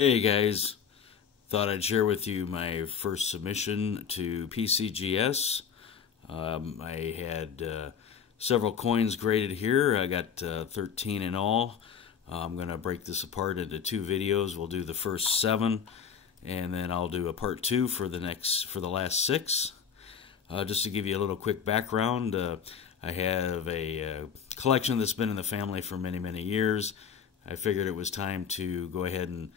Hey guys, thought I'd share with you my first submission to PCGS. I had several coins graded here. I got 13 in all. I'm going to break this apart into two videos. We'll do the first 7, and then I'll do a part 2 for the last 6. Just to give you a little quick background, I have a collection that's been in the family for many years. I figured it was time to go ahead and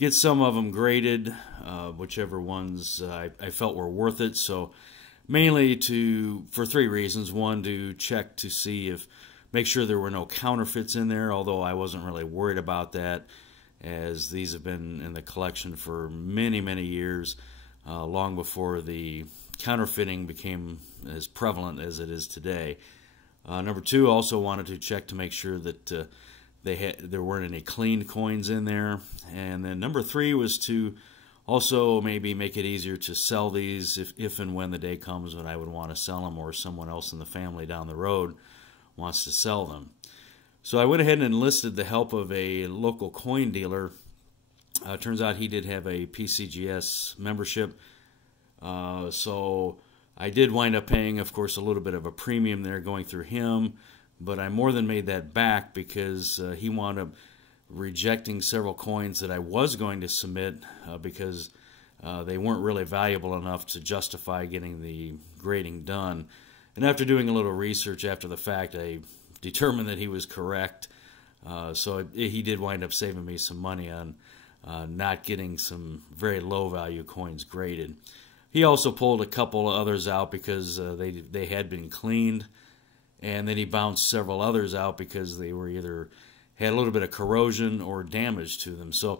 get some of them graded, whichever ones I felt were worth it. So mainly for 3 reasons. One, to check to see make sure there were no counterfeits in there, although I wasn't really worried about that, as these have been in the collection for many years, long before the counterfeiting became as prevalent as it is today. Number 2, also wanted to check to make sure that there weren't any cleaned coins in there. And then number 3 was to also maybe make it easier to sell these if and when the day comes when I would want to sell them, or someone else in the family down the road wants to sell them. So I went ahead and enlisted the help of a local coin dealer. Turns out he did have a PCGS membership, so I did wind up paying, of course, a little bit of a premium there going through him. But I more than made that back, because he wound up rejecting several coins that I was going to submit because they weren't really valuable enough to justify getting the grading done. And after doing a little research after the fact, I determined that he was correct. So he did wind up saving me some money on not getting some very low value coins graded. He also pulled a couple of others out because they had been cleaned. And then he bounced several others out because they were either had a little bit of corrosion or damage to them. So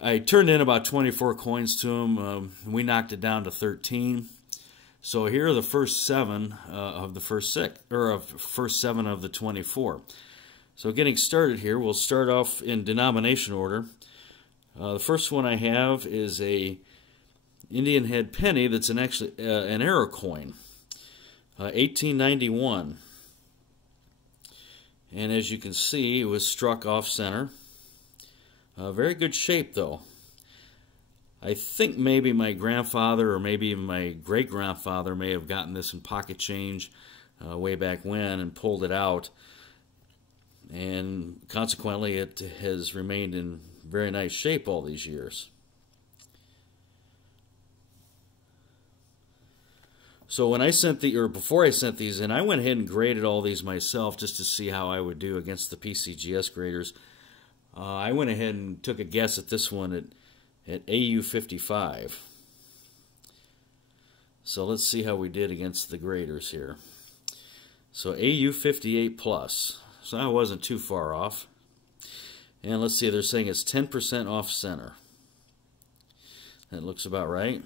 I turned in about 24 coins to him. We knocked it down to 13. So here are the first 7 of the first 7 of the 24. So getting started here, we'll start off in denomination order. The first one I have is a Indian head penny that's actually an error coin, 1891. And as you can see, it was struck off center. Very good shape, though. I think maybe my grandfather or maybe even my great-grandfather may have gotten this in pocket change way back when and pulled it out. And consequently, it has remained in very nice shape all these years. So when I sent before I sent these in, I went ahead and graded all these myself just to see how I would do against the PCGS graders. I went ahead and took a guess at this one at AU 55. So let's see how we did against the graders here. So AU 58 plus. So I wasn't too far off. And let's see, they're saying it's 10% off center. That looks about right.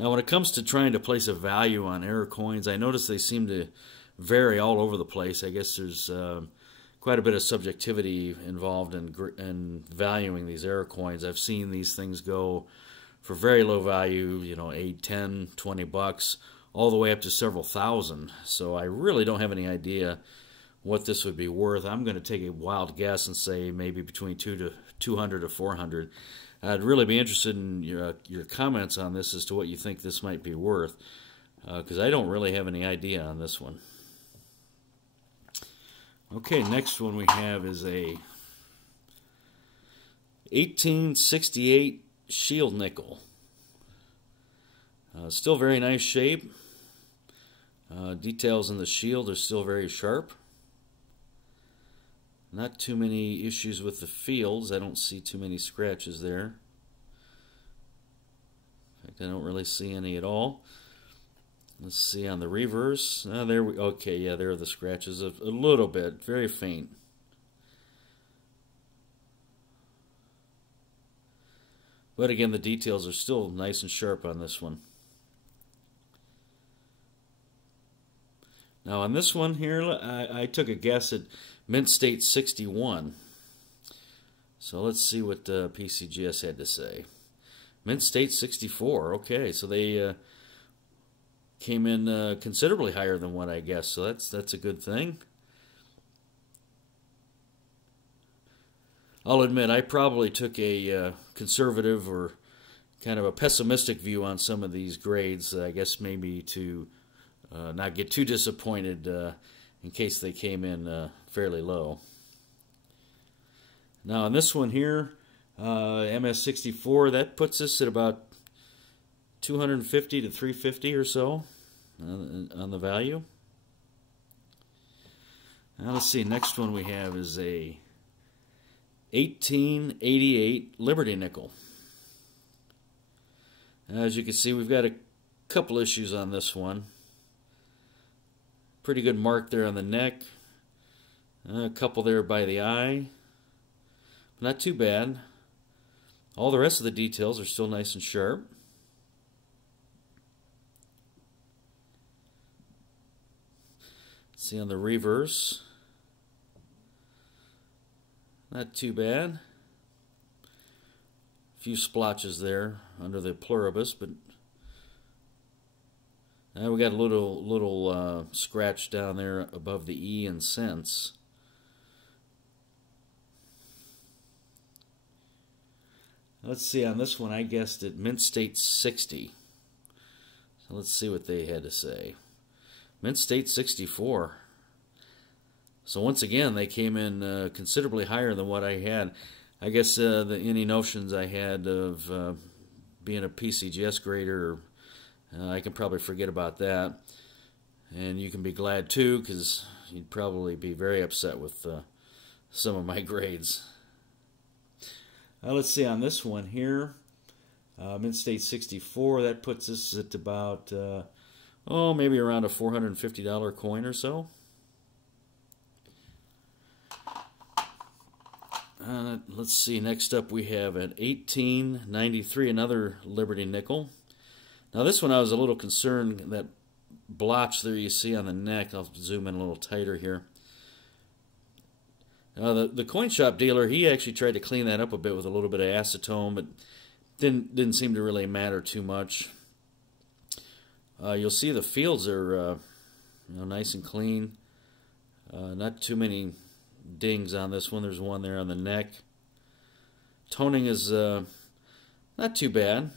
Now, when it comes to trying to place a value on error coins, I notice they seem to vary all over the place. I guess there's quite a bit of subjectivity involved in valuing these error coins. I've seen these things go for very low value, you know, $8, $10, $20, all the way up to several thousand. So I really don't have any idea what this would be worth. I'm going to take a wild guess and say maybe between 200 to 400. I'd really be interested in your comments on this as to what you think this might be worth, because I don't really have any idea on this one. Okay, next one we have is a 1868 shield nickel. Still very nice shape. Details in the shield are still very sharp. Not too many issues with the fields. I don't see too many scratches there. In fact, I don't really see any at all. Let's see on the reverse. Okay, yeah, there are the scratches a little bit, very faint. But again, the details are still nice and sharp on this one. Now on this one here, I took a guess at Mint State 61. So let's see what PCGS had to say. Mint State 64. Okay, so they came in considerably higher than what I guessed. So that's a good thing. I'll admit I probably took a conservative or kind of a pessimistic view on some of these grades. I guess maybe to not get too disappointed in case they came in fairly low. Now on this one here, MS64, that puts us at about 250 to 350 or so on the value. Now let's see, next one we have is a 1888 Liberty nickel. As you can see, we've got a couple issues on this one. Pretty good mark there on the neck. A couple there by the eye. Not too bad. All the rest of the details are still nice and sharp. See on the reverse. Not too bad. A few splotches there under the pluribus, but now we got a little scratch down there above the E in cents. Let's see, on this one I guessed at Mint State 60. So let's see what they had to say. Mint State 64. So once again, they came in considerably higher than what I had. I guess any notions I had of being a PCGS grader, I can probably forget about that. And you can be glad too, because you'd probably be very upset with some of my grades. Let's see, on this one here, Mint State 64, that puts us at about, maybe around a $450 coin or so. Let's see, next up we have an 1893, another Liberty nickel. Now this one I was a little concerned, that blotch there you see on the neck. I'll zoom in a little tighter here. The coin shop dealer, he actually tried to clean that up a bit with a little bit of acetone, but didn't seem to really matter too much. You'll see the fields are nice and clean. Not too many dings on this one. There's one there on the neck. Toning is not too bad. A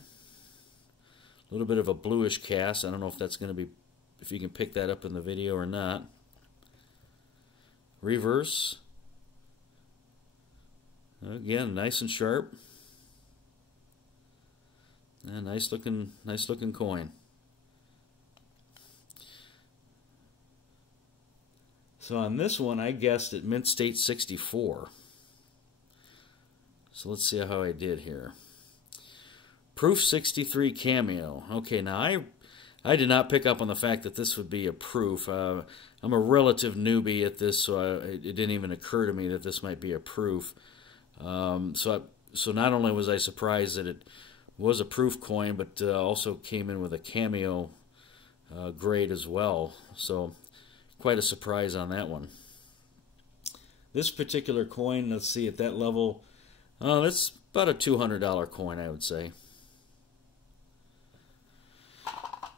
little bit of a bluish cast. I don't know if that's going to be, if you can pick that up in the video or not. Reverse. Again, nice and sharp. And nice looking coin. So on this one, I guessed at Mint State 64. So let's see how I did here. Proof 63 cameo. Okay, now I did not pick up on the fact that this would be a proof. I'm a relative newbie at this, so it didn't even occur to me that this might be a proof. So not only was I surprised that it was a proof coin, but also came in with a cameo grade as well. So quite a surprise on that one. This particular coin, let's see, at that level, that's about a $200 coin, I would say.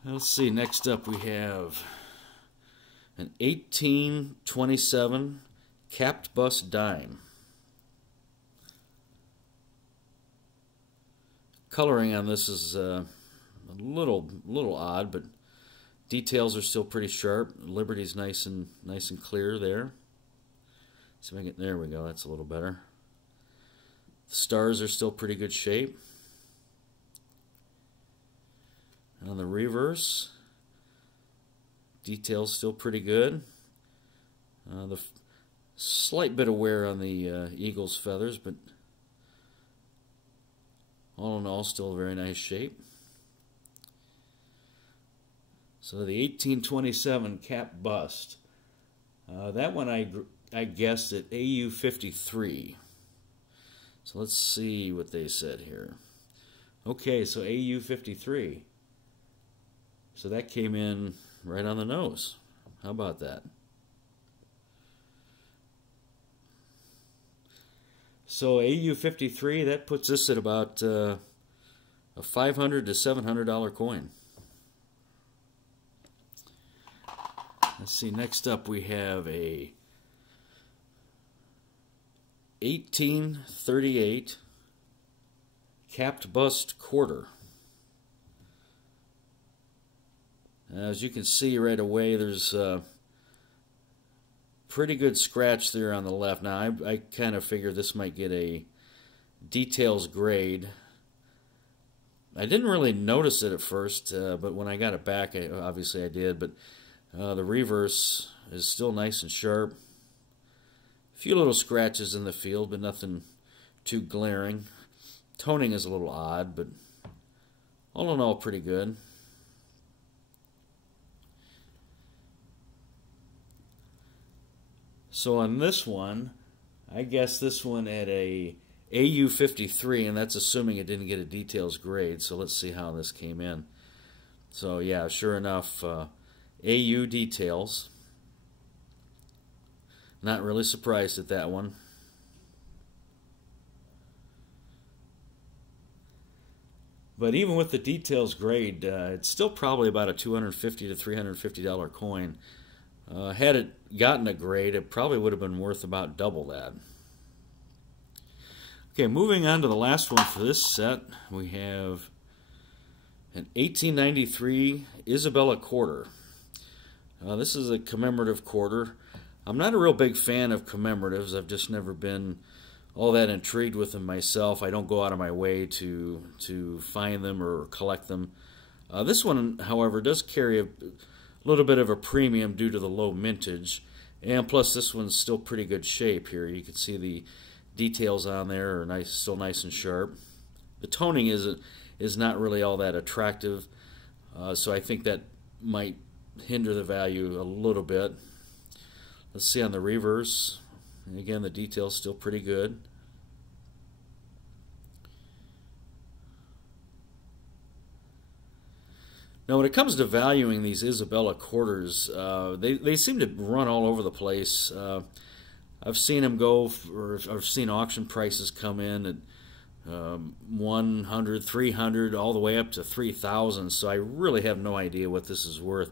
Let's see, next up we have an 1827 capped bust dime. Coloring on this is a little odd, but details are still pretty sharp. Liberty's nice and clear there. So there we go. That's a little better. The stars are still pretty good shape. And on the reverse, details still pretty good. The slight bit of wear on the eagle's feathers, but all in all, still a very nice shape. So the 1827 cap bust. That one I guessed at AU 53. So let's see what they said here. Okay, so AU 53. So that came in right on the nose. How about that? So AU 53, that puts us at about a $500 to $700 coin. Let's see, next up we have a 1838 capped bust quarter. As you can see right away, there's a pretty good scratch there on the left. Now, I kind of figured this might get a details grade. I didn't really notice it at first, but when I got it back, obviously I did. But the reverse is still nice and sharp. A few little scratches in the field, but nothing too glaring. Toning is a little odd, but all in all, pretty good. So on this one, I guess this one at a AU53, and that's assuming it didn't get a details grade. So let's see how this came in. So yeah, sure enough, AU details. Not really surprised at that one. But even with the details grade, it's still probably about a $250 to $350 coin. Had it gotten a grade, it probably would have been worth about double that. Okay, moving on to the last one for this set, we have an 1893 Isabella quarter. This is a commemorative quarter. I'm not a real big fan of commemoratives. I've just never been all that intrigued with them myself. I don't go out of my way to find them or collect them. This one, however, does carry a little bit of a premium due to the low mintage, and plus this one's still pretty good shape here. You can see the details on there are nice, still nice and sharp. The toning is not really all that attractive, so I think that might hinder the value a little bit. Let's see on the reverse. And again, the detail's still pretty good. Now, when it comes to valuing these Isabella quarters, they seem to run all over the place. I've seen them go, or I've seen auction prices come in at 100, 300, all the way up to 3,000. So I really have no idea what this is worth.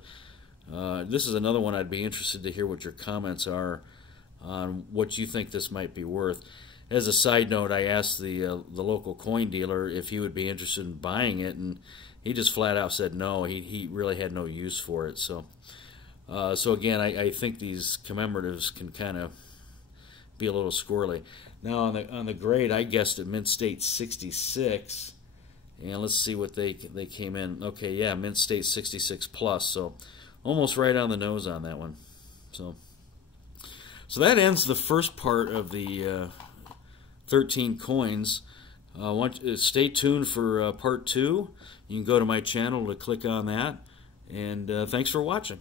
This is another one I'd be interested to hear what your comments are on what you think this might be worth. As a side note, I asked the local coin dealer if he would be interested in buying it, and he just flat out said no. He really had no use for it. So again, I think these commemoratives can kind of be a little squirrely. Now on the grade, I guessed at Mint State 66, and let's see what they came in. Okay, yeah, Mint State 66 plus, so almost right on the nose on that one. So that ends the first part of the 13 coins. Stay tuned for part 2. You can go to my channel to click on that, and thanks for watching.